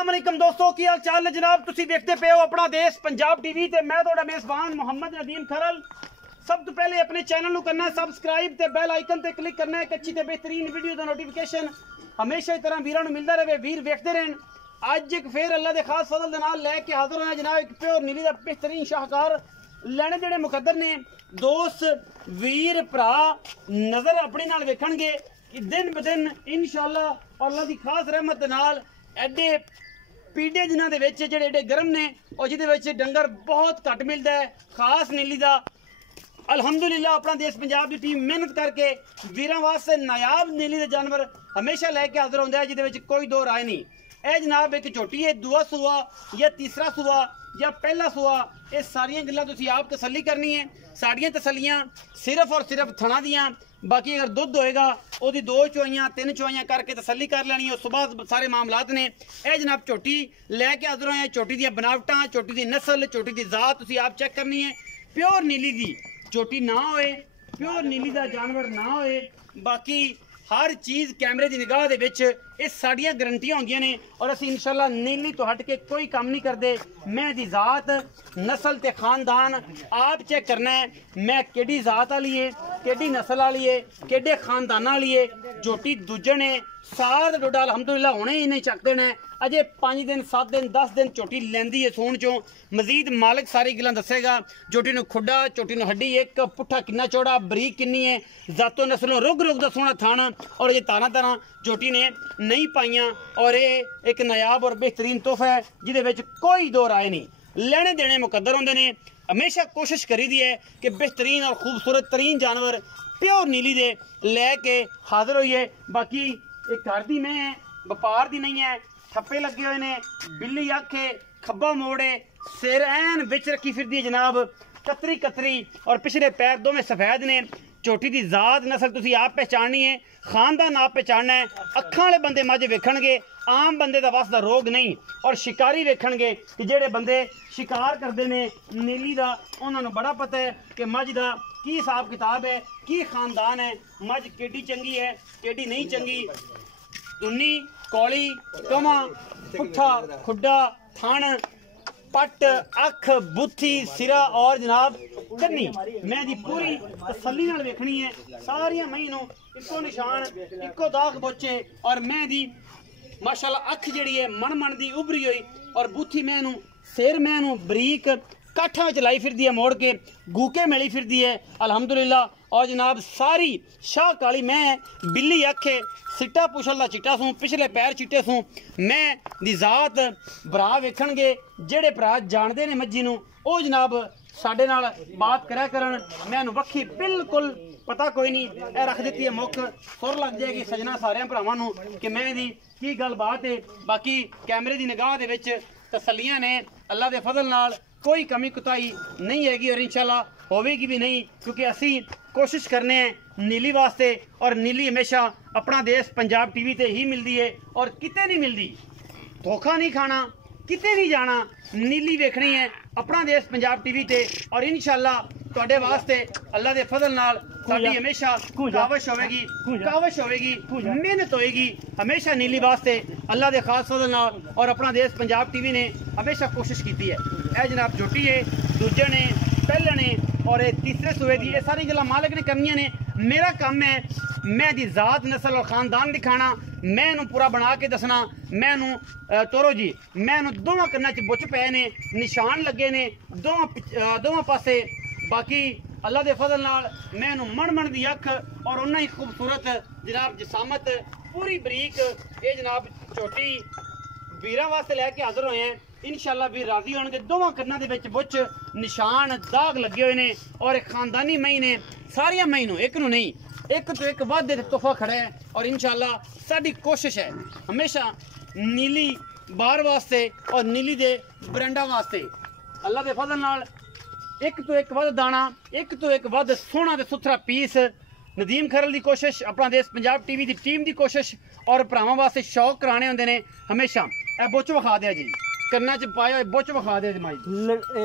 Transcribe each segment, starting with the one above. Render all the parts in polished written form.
अस्सलामुअलैकुम दोस्तों की हाल चाल है जनाब। तुसी देखते पे हो अपना देश पंजाब टीवी ते मैं तुहाडा मेज़बान मोहम्मद नदीम खरल। सब तो पहले अपने चैनल को करना है सबसक्राइब ते बेल आइकन ते क्लिक करना है एक अच्छी ते बेहतरीन वीडियो का नोटिफिकेशन हमेशा इस तरह वीरां नूं मिलता रहे, वीर वेखते रहन। अज एक फिर अल्लाह के खास फजल दे नाल लैके हाजिर होया जनाब एक प्योर नीली का बेहतरीन शाहकार लैने जेड़े मुकद्दर ने दोस्त वीर भरा नज़र अपने नाल वेखणगे कि दिन ब दिन इंशाअल्लाह अल्लाह की खास रहमत दे नाल एडे पीडे जिन्हां दे विच जेड़े एडे गर्म ने और जिहदे विच डंगर बहुत घट मिलता है खास नीली दा। अल्हम्दुलिल्लाह अपना देश पंजाब की टीम मेहनत करके वीरां वास्ते नायाब नीली दे जानवर हमेशा लैके हाजिर होंदा है जिहदे विच कोई दो राय नहीं। यह जनाब एक झोटी है, दूआ सूआ या तीसरा सूआ या पहला सूआ, ये सारियां गल्लां तुसीं आप तसल्ली करनी है। साड़ियां तसल्लियां सिर्फ और सिर्फ थणा दियां, बाकी अगर दुध होएगा ओदी दो चुआइयां तीन चुआइयां करके तसल्ली कर लैनी है। उस बाद सारे मामलात ने। यह जनाब झोटी लैके हाजिर होए, झोटी दी बनावटां, झोटी दी नस्ल, झोटी दी जात तुसीं आप चेक करनी है। प्योर नीली दी झोटी ना होए, प्योर नीली दा जानवर ना होए, बाकी हर चीज़ कैमरे की निगाह दे विच ये साड़ियां गारंटियां होंदियां ने और असीं इंशाअल्लाह नीली तो हट के कोई काम नहीं करते। मैं दी जात नस्ल ते खानदान आप चेक करना है, मैं केड़ी जात वाली है, केड़ी नस्ल वाली है, केड़े खानदान वाली है। झोटी दूजन है, साल डोडा अलहमदुलिल्लाह होने ही नहीं चकते हैं। अजे 5 दिन 7 दिन 10 दिन झोटी लैंदी है सूण चों। मजीद मालिक सारी गल्लां दसेगा। झोटी नूं खुड्डा, झोटी नूं हड्डी, एक पुट्ठा किन्ना चौड़ा, बरीक किन्नी है, जातों नस्लों रुग रुग दा सोहना थाना और ये तारा तारा झोटी ने नहीं पाइयां और ये एक नायाब और बेहतरीन तोहफा है जिहदे विच कोई दो राय नहीं। लेने देने मुकद्दर होंदे ने। हमेशा कोशिश करी दी है कि बेहतरीन और खूबसूरत तरीन जानवर प्योर नीली दे लैके हाजिर होइए। बाकी एक घर दी मैं है, व्यापार दी नहीं है। ठप्पे लगे हुए ने, बिल्ली आखे, खब्बा मोड़े, सिर ऐन विच रखी फिरदी है जनाब, कतरी कतरी और पिछले पैर दोवें सफेद ने। झोटी दी जात नस्ल तुसीं आप पहचाननी है, खानदान आप पहचानना है। अखां वाले बंदे मझ वेखणगे, आम बंदे दा वस दा रोग नहीं। और शिकारी वेखणगे कि जेड़े बंदे शिकार करते ने नीली दा उन्हां नूं बड़ा पता है कि मझ दा की हिसाब किताब है, की खानदान है, मझ केडी चंगी है केडी नहीं चंगी। दुन्नी कौली कमा पुट्ठा खुड्डा थण पट अख बुथी सिरा और जनाब कन्नी मैं दी पूरी तसल्ली नाल वेखनी है। सारियां मई नूं इक्को निशान इक्को दाग बोचे और मैं दी माशाअल्लाह अख जिहड़ी है मन मन दी उभरी हुई और बुथी मैं नूं सिर मैं नूं बरीक काठा में लाई फिरदी है, मोड़ के गूके मिली फिरदी है अल्हम्दुलिल्लाह। और जनाब सारी शाह काली मैं बिल्ली आखे, सिट्टा पुछल चिट्टा सूं, पिछले पैर चिट्टे सूं। मैं दी जात भरा वेखणगे जेड़े भरा जानते ने मज्जी नूं ओ जनाब साडे नाल बात करा करन। मैं वक्खी बिल्कुल पता कोई नहीं, ए रख दी है मुख सुर लग जाएगी सजना सारे भरावां नूं कि मैं दी की गल बात है। बाकी कैमरे की निगाह दे विच तसल्लियां ने, अल्लाह के फजल नाल कोई कमी कुताही नहीं हैगी और इंशाअल्लाह होवेगी भी नहीं, क्योंकि असी कोशिश करने हैं नीली वास्ते और नीली हमेशा अपना देश पंजाब टीवी ते ही मिलती है और किते नहीं मिलती। धोखा नहीं खाना, किते नहीं जाना, नीली वेखनी है अपना देश पंजाब टीवी ते और इंशाअल्लाह तुहाडे वास्ते अल्लाह के फजल नाल साडी हमेशा काविश होवेगी, मेहनत होएगी हमेशा नीली वास्ते अल्लाह के खास फजल नाल। और अपना देश पंजाब टीवी ने हमेशा कोशिश की है। यह जनाब झोटी है, दूजे ने, पहले ने और तीसरे सूबे की, ये सारी गल्लां मालिक ने करनियां ने। मेरा काम है मैं दी जात नस्ल और खानदान दिखाना, मैं इनू पूरा बना के दसना। मैं इनू तोरो जी मैं इनू दोवां कन्नां च बुच पे ने, निशान लगे ने दोवां पासे। बाकी अल्लाह के फजल नाल मैं इनू मन मन दी अख और उन्ना ही खूबसूरत जनाब जिसामत पूरी बरीक ये जनाब झोटी वीरां वास्ते लैके हाजिर होए हैं। इंशाअल्लाह भी राजी होणगे। दोवां कन्नां दे विच बुच निशान दाग लगे हुए ने और एक खानदानी मई ने। सारियां मई नूं एक नूं नहीं, एक तो एक वादे ते तोहफा खड़ा है और इंशाअल्लाह साडी कोशिश है हमेशा नीली बार वास्ते और नीली दे ब्रांडा वास्ते अल्लाह के फजल नाल एक तो एक वध दाना, एक तो एक वध सोहना ते सुथरा पीस। नदीम खरल की कोशिश, अपना देश पंजाब टीवी की टीम की कोशिश और भरावां वास्ते शौक कराने होंदे ने हमेशा। ए बुच विखा दिया जी, करना च पाया बुच विखा दे माई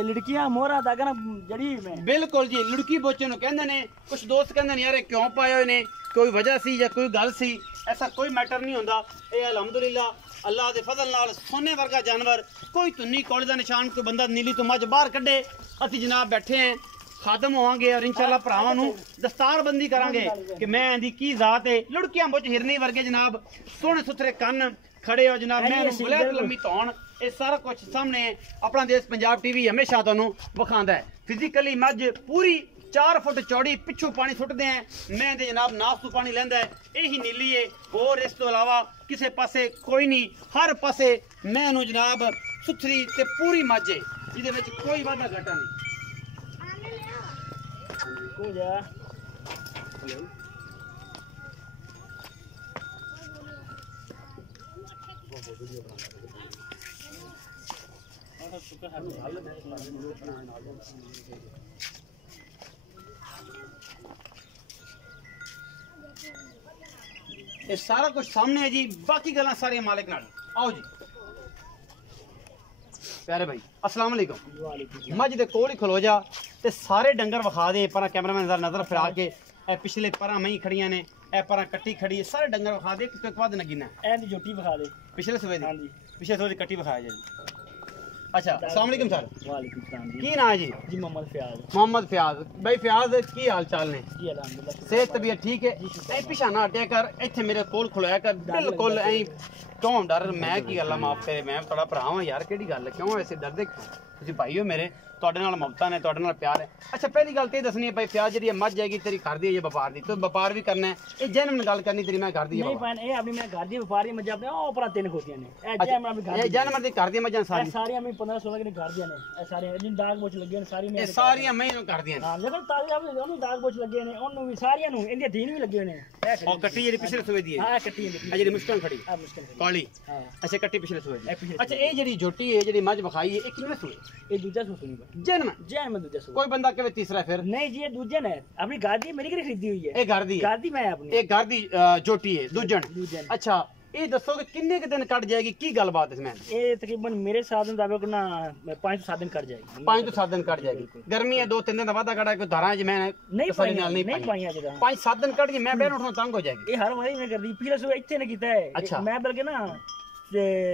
लड़कियां मोहरा दागा जड़ी में बिल्कुल जी लुड़की बुच नूं कहंदे ने। कुछ दोस्त कहंदे ने यार क्यों पाए हुए ने, कोई वजह सी या कोई गल सी। ऐसा कोई मैटर नहीं होता। ये अलहमदुलिल्लाह अल्लाह के फजल नाल सोने वर्गा जानवर, कोई तुन्नी कौले का निशान, कोई बंदा नीली तो मझ बाहर कढ़े। असी जनाब बैठे हैं, खादम होवांगे और इंशाल्लाह भरावां नूं दस्तारबंदी करांगे कि मैं इहदी की जात है। लुड़कियां मुझ हिरनी वर्गे जनाब, सोहने सुथरे कन्न खड़े हो जनाब, मैं बुलैत लम्मी धौन, ये सारा कुछ सामने है। अपना देश पंजाब टीवी हमेशा तुहानूं विखांदा है। फिजिकली मझ पूरी 4 फुट चौड़ी, पिछू पानी सुटते हैं, मैं ते जनाब नास तो पानी लैंदा है। यही नीली है और इस तो अलावा किसी पासे कोई नहीं, हर पासे मैं नूं जनाब सुथरी ते पूरी मझ है, जिहदे विच कोई वाधा घाटा नहीं। ये सारा कुछ सामने है जी, बाकी गल्लां सारियां मालिक नाल। आओ जी प्यारे भाई, अस्सलाम वालेकुम। मझ दे कोल ही खलो जा ते सारे डंगर विखा दे। पर कैमरामैन नजर फिरा के ए पिछले परां मई खड़ियां ने, ए परां कट्टी खड़ी है, सारे डंगर विखा दे। एक बाद नगीना ए दी जोटी विखा दे, पिछले सवेरे दी। हां जी, पिछले सवेरे कट्टी विखाया जी। अच्छा अस्सलाम वालेकुम सर। वालेकुम सलाम जी। की नाम है जी? जी मोहम्मद फयाज। मोहम्मद फयाज भाई। फयाज की हाल चाल ने? जी अल्हम्दुलिल्लाह, सेहत तबीयत ठीक है? ऐ पिछा ना हटिया कर, इत्थे मेरे कोल खलोया कर बिल्कुल ऐ क्यों डर? मैं की गल्ला माफ करे, मैं थोड़ा भरा हां यार, केड़ी गल क्यों ऐसे डरदे क्यों? तुसीं भाई हो मेरे, ਤੁਹਾਡੇ ਨਾਲ ਮੁਹੱਬਤਾਂ ਨੇ, ਤੁਹਾਡੇ ਨਾਲ ਪਿਆਰ ਹੈ। ਅੱਛਾ ਪਹਿਲੀ ਗੱਲ ਤੇ ਦੱਸਣੀ ਹੈ ਭਾਈ, ਫਿਆਜ਼ ਜਿਹੜੀ ਮੱਝ ਜਾਏਗੀ ਤੇਰੀ ਘਰ ਦੀ ਹੈ ਜਾਂ ਵਪਾਰ ਦੀ? ਤੂੰ ਵਪਾਰ ਵੀ ਕਰਨਾ ਹੈ, ਇਹ ਜੈਨਮ ਗੱਲ ਕਰਨੀ ਤੇਰੀ, ਮੈਂ ਘਰ ਦੀ ਹੈ ਨਹੀਂ ਪਾਣ ਇਹ ਆਪਣੀ ਮੈਂ ਘਰ ਦੀ ਵਪਾਰੀ ਮੱਝ ਆਪਣੇ ਉਹ ਉਪਰਾਂ 3 ਖੋਤੀਆਂ ਨੇ। ਇਹ ਜੈਮ ਆਪਣੀ ਘਰ ਇਹ ਜੈਨਮ ਦੀ ਘਰ ਦੀਆਂ ਮੱਝਾਂ ਸਾਰੀਆਂ? ਸਾਰੀਆਂ ਮੈਂ 15-16 ਕਿਨੇ ਘਰ ਦੀਆਂ ਨੇ। ਇਹ ਸਾਰੀਆਂ ਜਿਨ ਦਾਗ ਬੋਚ ਲੱਗੇ ਨੇ ਸਾਰੀ ਇਹ ਸਾਰੀਆਂ ਮੈਂ ਘਰ ਦੀਆਂ ਨੇ। ਹਾਂ ਲੇਕਿਨ ਤਾਜ਼ੀ ਆਪਣੀ ਉਹਨੂੰ ਦਾਗ ਬੋਚ ਲੱਗੇ ਨੇ, ਉਹਨੂੰ ਵੀ ਸਾਰੀਆਂ ਨੂੰ ਇਹਦੀਆਂ ਦੀਨ ਵੀ ਲੱਗੇ ਨੇ। ਉਹ ਕੱਟੀ ਜਿਹੜੀ ਪਿਛਲੇ ਸੂਏ ਦੀ ਹੈ? ਹਾਂ ਕੱਟੀ ਹੈ, ਆ ਜਿਹੜੀ ਮੁਸ਼ਕਲ ਖੜੀ ਆ ਮੁਸ਼ਕਲ ਕਾਲੀ। ਹਾਂ ਅੱਛਾ ਕੱਟੀ ਪਿਛਲੇ ਸੂਏ ਦੀ। ਇਹ ਅੱਛਾ ਇਹ ਜਿਹੜੀ ਝੋਟੀ ਹੈ, ਜਿਹੜੀ ਮੱਝ ਵਿਖਾਈ ਹੈ, ਇਹ ਕਿੰਨੇ ਸੂਏ? ਇਹ ਦੂਜਾ ਸੂਤ ਨਹੀਂ ਜੈਨਮ? ਜੈਮ ਦੂਜਾ ਸੂਤ। ਕੋਈ ਬੰਦਾ ਕਹੇ ਤੀਸਰਾ? ਫਿਰ नहीं जी ये दूजन है, अपनी घर दी मेरी खरीदी हुई है। ਇਹ ਘਰ ਦੀ ਹੈ? घर दी मैं अपनी। ਇਹ ਘਰ ਦੀ ਝੋਟੀ ਹੈ ਦੂਜਣ? दूजन। ਅੱਛਾ ਇਹ ਦੱਸੋ ਕਿ ਕਿੰਨੇ ਕੁ ਦਿਨ ਕੱਢ ਜਾਏਗੀ, ਕੀ ਗੱਲਬਾਤ ਇਸ ਮੈਂ? ये तकरीबन मेरे साथ मुताबिक ना 5 से 7 दिन कट जाएगी। 5 ਤੋਂ 7 ਦਿਨ ਕੱਢ ਜਾਏਗੀ। ਗਰਮੀ ਹੈ 2-3 ਦਿਨ ਦਾ ਵਾਧਾ ਕੜਾ ਕੋਈ ਧਾਰਾਂ ਚ ਮੈਂ नहीं ਤਸੱਲੀ पाई ਨਾਲ नहीं ਨਹੀਂ पाई आज तक। 5-7 ਦਿਨ ਕੱਢ ਕੇ ਮੈਂ ਬਹਿਣ ਉੱਠਣਾ ਤੰਗ ਹੋ ਜਾਏਗੀ। ये हर महीने में कर दी, पिछले सुबह इतने ने कीता है। अच्छा। मैं बल्कि ना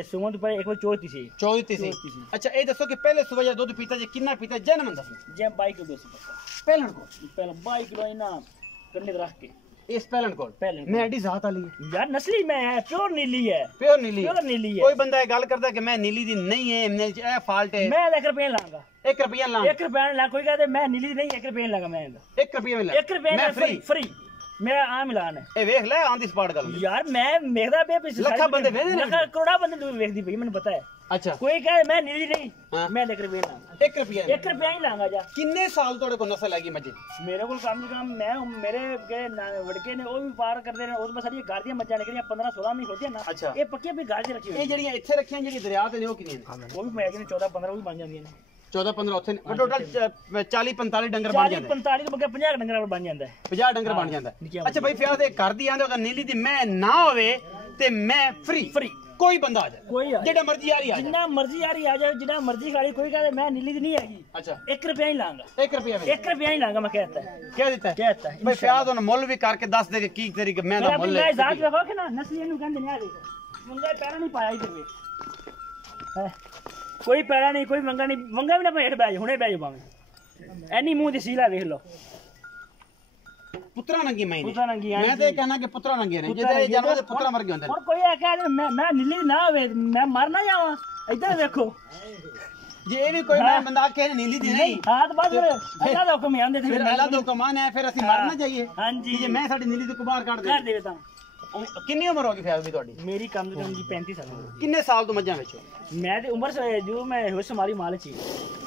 सुमन तो पर एक बार चौथी सी 24 ਸੀ। ਅੱਛਾ ਇਹ ਦੱਸੋ ਕਿ ਪਹਿਲੇ ਸਵੇਰ ਜਾਂ ਦੁੱਧ ਪੀਤਾ ਜੇ ਕਿੰਨਾ ਪੀਤਾ ਜਨਮ ਦੱਸੋ? जैम 22 किलो से ਪਹਿਲਣ ਕੋਲ? पहले 22 किलो है ना करने रख के ਇਸ ਪਹਿਲਣ ਕੋਲ पहले ਮੈਂ ਐਡੀ ਜ਼ਾਤ ਵਾਲੀ ਹੈ, यार नस्ली में है, प्योर नीली है। ਪਿਓਰ ਨੀਲੀ। प्योर नीली है। ਕੋਈ ਬੰਦਾ ਇਹ ਗੱਲ ਕਰਦਾ ਕਿ ਮੈਂ ਨੀਲੀ ਦੀ ਨਹੀਂ ਹੈ, ਮੇਰੇ ਚ ਇਹ ਫਾਲਟ ਹੈ, मैं 1 रुपया लाऊंगा। 1 ਰੁਪਿਆ ਲਾਂ। 1 रुपया ला, कोई कहते मैं नीली नहीं 1 रुपया लगा मैं। 1 ਰੁਪਿਆ ਮਿਲਾ? 1 रुपया ਮੈਂ फ्री फ्री मेरा आम ऐलान है। ਇਹ ਵੇਖ ਲੈ ਆਨ ਦੀ ਸਪਾਟ ਗੱਲ। यार मैं मेरा बे पिछले ਲੱਖਾਂ ਬੰਦੇ ਵੇਖਦੇ ਨੇ। ਲੱਖਾਂ ਕਰੋੜਾ ਬੰਦੇ ਨੂੰ ਵੇਖਦੀ ਪਈ, ਮੈਨੂੰ ਪਤਾ ਹੈ। ਅੱਛਾ कोई कहे मैं नीली नहीं, हाँ। मैं 1 रुपया ला। 1 ਰੁਪਿਆ? 1 रुपया ही लाऊंगा जा। ਕਿੰਨੇ ਸਾਲ ਤੁਹਾਡੇ ਕੋਲ ਨਸਲ ਹੈਗੀ ਮੱਝੀ? मेरे को कम से कम मैं मेरे के लड़के ने वो भी पार करते रहे, उसमें सारी गाड़ दी मज्जा निकलियां 15-16 में होती है ना। अच्छा। ये पक्की भी गाड़ के रखी ਇਹ हुई ਜਿਹੜੀਆਂ ਇੱਥੇ ਰੱਖੀਆਂ ਜਿਹੜੀ ਦਰਿਆ ਤੇ ਨੇ ਉਹ ਕਿੰਨੀਆਂ ਨੇ? वो भी मैं 14-15 भी बन जाती है। 14-15 ਉੱਥੇ ਟੋਟਲ 40-45 ਡੰਗਰ ਬਣ ਜਾਂਦੇ? 40-45 ਤੋਂ ਬਗੇ 50 ਡੰਗਰਾਂ ਬਣ ਜਾਂਦਾ ਹੈ। 50 ਡੰਗਰ ਬਣ ਜਾਂਦਾ। ਅੱਛਾ ਭਾਈ ਫਿਆਜ਼ ਦੇ ਘਰ ਦੀ ਆਂਦੇ ਅਗਰ ਨੀਲੀ ਦੀ ਮੈਂ ਨਾ ਹੋਵੇ ਤੇ ਮੈਂ ਫ੍ਰੀ ਕੋਈ ਬੰਦਾ ਆ ਜਾਏ, कोई आ ਜਿਹੜਾ ਮਰਜ਼ੀ ਯਾਰੀ ਆ ਜਾਏ, जिन्ना मर्जी यार आ जाए, जिन्ना मर्जी गाड़ी, कोई कहे मैं नीली दी नहीं हैगी। ਅੱਛਾ 1 रुपया ही लाऊंगा। 1 ਰੁਪਿਆ ਵਿੱਚ 1 रुपया ही लाऊंगा मैं, कहता है ਕਹਿ ਦਿੱਤਾ? कहता है ਭਾਈ ਫਿਆਜ਼ ਹੁਣ ਮੁੱਲ ਵੀ ਕਰਕੇ ਦੱਸ ਦੇ ਕਿ ਕੀ ਤੇਰੀ ਮੈਂ ਦਾ ਮੁੱਲ मैं ਹੈ। जात देखो कि ना नस्ली नु कहंदे नहीं आ गई मुंगा पैरा नहीं पाया इधर वे है, कोई पैरा नहीं, कोई मंगा नहीं, मंगा भी ना हेठ बैज हुने बैज पावे एनी मुंह दी सीला देख लो। ਪੁੱਤਰਾ ਨੰਗੀ ਮੈਂ पुत्रा नंगी ਮੈਂ ਤੇ ਇਹ ਕਹਿਣਾ ਕਿ ਪੁੱਤਰਾ ਨੰਗੇ ਨੇ, ਜਿਹਦੇ ਜਾਨਵਰ ਦੇ ਪੁੱਤਰਾ ਵਰਗੇ ਹੁੰਦੇ ਨੇ। और कोई कहे मैं नीली ना होवे मैं मर ना जावां, इधर देखो। ਜੇ ਇਹ ਵੀ ਕੋਈ ਮੈਂ ਬੰਦਾ ਆਖੇ ਨੀਲੀ ਦੀ ਨਹੀਂ, हां तो बस अल्लाह दा हुक्म आंदे थे ਫਿਰ ਅੱਲਾ ਦਾ ਹੁਕਮ ਹੈ, ਫਿਰ ਅਸੀਂ ਮਰ ਨਾ ਜਾਈਏ। हां जी ਜੇ ਮੈਂ ਸਾਡੀ ਨੀਲੀ ਤੋਂ ਬਾਹਰ ਕੱਢ ਦੇ। कर देवे ता ਕਿੰਨੀ ਉਮਰ ਹੋ ਗਈ ਫਿਆਜ਼ ਦੀ ਤੁਹਾਡੀ? मेरी कम से कम जी 35 साल की। ਕਿੰਨੇ ਸਾਲ ਤੋਂ ਮੱਝਾਂ ਵਿੱਚ? मैं ते उम्र से जो मैं होश हमारी माल ची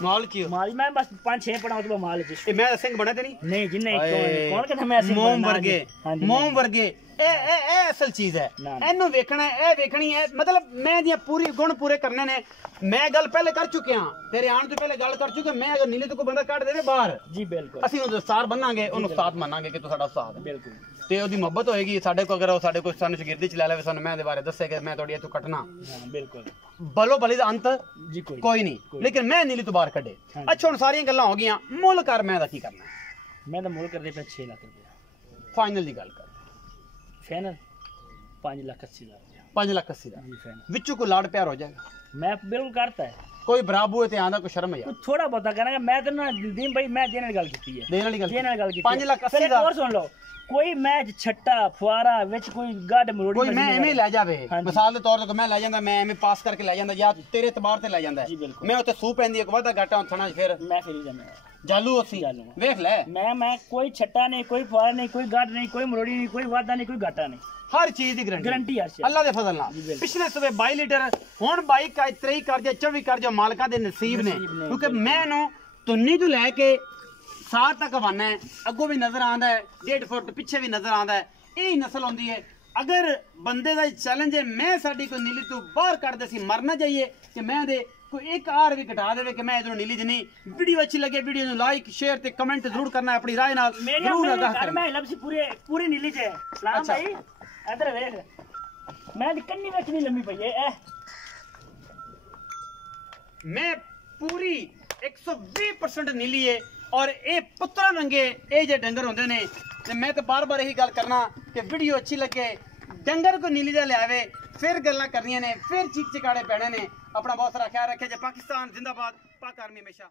ਮਾਲ ਕੀ माल मैं बस 5-6 पड़ा तो माल ची ਇਹ ਮੈਂ ਸਿੰਘ ਬਣੇ ਤੇ ਨਹੀਂ? नहीं जी नहीं, कौन कहता मैं ऐसे ਮੋਮ बनना ਵਰਗੇ, जी। हाँ जी, ਮੋਮ ਵਰਗੇ। ਇਹ ਅਸਲ ਚੀਜ਼ ਹੈ, ਨਾ। ਇਹਨੂੰ ਵੇਖਣਾ ਹੈ, ਇਹ ਵੇਖਣੀ ਹੈ। ਮਤਲਬ ਮੈਂ ਦੀਆਂ ਪੂਰੀ ਗੁਣ ਪੂਰੇ ਕਰਨੇ ਨੇ। ਮੈਂ ਗੱਲ ਪਹਿਲੇ ਕਰ ਚੁੱਕਿਆ, ਤੇਰੇ ਆਉਣ ਤੋਂ ਪਹਿਲੇ ਗੱਲ ਕਰ ਚੁੱਕਿਆ। ਮੈਂ ਅਗਰ ਨੀਲੇ ਤੋਂ ਕੋਈ ਬੰਦਾ ਕੱਢ ਦੇਵੇ ਬਾਹਰ, जी बिल्कुल ਅਸੀਂ ਉਹਦਾ ਉਸਤਾਦ ਬਣਾਂਗੇ, ਉਹਨੂੰ ਉਸਤਾਦ ਮੰਨਾਂਗੇ ਕਿ ਤੂੰ ਸਾਡਾ ਉਸਤਾਦ ਹੈ, बिल्कुल ਤੇ ਉਹਦੀ ਮੁਹੱਬਤ ਹੋਏਗੀ ਸਾਡੇ ਕੋਲ। ਅਗਰ ਉਹ ਸਾਡੇ ਕੋਲ ਸਾਨੂੰ ਸ਼ਾਗਿਰਦੀ ਚ ਲੈ ਲਵੇ, ਸਾਨੂੰ ਮੈਂ ਦੇ ਬਾਰੇ ਦੱਸੇ ਕਿ ਮੈਂ ਤੁਹਾਡੀ ਇੱਥੋਂ ਕੱਟਣਾ, हाँ बिल्कुल ਬਲੋ ਬਲੀ ਦਾ ਅੰਤ जी ਕੋਈ ਨਹੀਂ। ਲੇਕਿਨ ਮੈਂ ਨੀਲੀ ਤੋਂ ਬਾਹਰ ਕੱਢੇ। ਅੱਛਾ ਹੁਣ ਸਾਰੀਆਂ ਗੱਲਾਂ ਹੋ ਗਈਆਂ, ਮੁੱਲ ਕਰ ਮੈਂ ਦਾ ਕੀ ਕਰਨਾ? मैं तो मोल कर दे पे 6 लाख रुपया ਫਾਈਨਲ ਦੀ ਗੱਲ ਕਰ। फाइनल 5,80,000 5,80,000 जी फाइनल। ਵਿੱਚੋਂ ਕੋਈ ਲਾੜ ਪਿਆਰ ਹੋ ਜਾਏਗਾ? मैं बिल्कुल करता है ਕੋਈ ਬਰਾਬੂ ਤੇ ਆਂਦਾ ਕੋਈ ਸ਼ਰਮ ਯਾਰ कुछ थोड़ा बहुत करेंगे। मैं तो ना दीन भाई मैं देने गल की है, ਦੇਣ ਵਾਲੀ ਗੱਲ देने गल की 5,80,000 और सुन लो कोई मैच छट्टा फुआरा विच कोई गड मरोड़ी ਕੋਈ ਮੈਂ ਐਵੇਂ ਲੈ ਜਾਵੇ ਹਾਂਜੀ। ਮਿਸਾਲ ਦੇ ਤੌਰ ਤੇ ਮੈਂ ਲੈ ਜਾਂਦਾ, ਮੈਂ ਐਵੇਂ ਪਾਸ ਕਰਕੇ ਲੈ ਜਾਂਦਾ ਜਾਂ ਤੇਰੇ ਇਤਬਾਰ ਤੇ ਲੈ ਜਾਂਦਾ ਜੀ ਬਿਲਕੁਲ। ਮੈਂ ਉੱਥੇ ਸੂ ਪੈਂਦੀ ਇੱਕ ਵਾਧਾ ਘਾਟਾ ਹੁੰਥਣਾ ਫਿਰ मैं फिर ही जाना ਜਾਲੂ ਅਸੀਂ ਜਾਲੂ। ਵੇਖ ਲੈ मैं कोई छट्टा नहीं, कोई फुआरा नहीं, कोई गड नहीं, कोई मरोड़ी नहीं, कोई वादा नहीं, कोई घाटा नहीं, ਹਰ ਚੀਜ਼ ਦੀ ਗਰੰਟੀ गारंटी है ਅੱਲਾ ਦੇ ਫਜ਼ਲ ਨਾਲ। ਜੀ ਬਿਲਕੁਲ। ਪਿਛਲੇ ਸਵੇ 22 ਲੀਟਰ ਹੁਣ ਬਾਈ ਕਾ 23 ਕਰ ਜਾ 24 ਕਰ ਜਾ ਮਾਲਕਾਂ ਦੇ ਨਸੀਬ ਨੇ ਨਸੀਬ ਨੇ, ਕਿਉਂਕਿ ਮੈਂ ਨੂੰ ਤੁੰਨੀ ਤੋਂ ਲੈ ਕੇ ਸਾਹ ਤੱਕ ਹਵਾਨਾ ਹੈ, ਅੱਗੋਂ ਵੀ ਨਜ਼ਰ ਆਂਦਾ ਹੈ 1.5 ਫੁੱਟ ਪਿੱਛੇ ਵੀ ਨਜ਼ਰ ਆਂਦਾ ਹੈ। ਇਹ ਹੀ ਨਸਲ ਹੁੰਦੀ ਹੈ। ਅਗਰ ਬੰਦੇ ਦਾ ਚੈਲੰਜ ਹੈ ਮੈਂ ਸਾਡੀ ਕੋਈ ਨੀਲੀ ਤੋਂ ਬਾਹਰ ਕੱਢਦੇ ਸੀ ਮਰ ਨਾ ਜਾਈਏ ਕਿ ਮੈਂ ਦੇ ਕੋਈ ਇੱਕ ਆਰ ਵੀ ਘਟਾ ਦੇਵੇ ਕਿ ਮੈਂ ਇਧਰੋਂ ਨੀਲੀ ਦੀ ਨਹੀਂ। ਵੀਡੀਓ ਅੱਛੀ ਲੱਗੇ ਵੀਡੀਓ ਨੂੰ ਲਾਈਕ ਸ਼ੇਅਰ ਤੇ ਕਮੈਂਟ ਜ਼ਰੂਰ ਕਰਨਾ, ਆਪਣੀ ਰਾਏ ਨਾਲ मेरे ਜ਼ਰੂਰ मेरे ਆਗਾਹ घर ਕਰਨਾ। में लबसी पूरे पूरी नीली च सलाम अच्छा। भाई इधर देख मैं कन्नी विच नहीं लम्बी पई है मैं पूरी 120% नीली है और ये पुत्रा रंगे ये जे डंगर होंदे ने ते मैं तो बार बार यही गल करना कि वीडियो अच्छी लगे डंगर को नीली दा लियावे फिर गल्लां करनियां ने फिर चीक चिकाड़े पैने ने। अपना बहुत सारा ख्याल रखे। जे पाकिस्तान जिंदाबाद, पाक आर्मी हमेशा।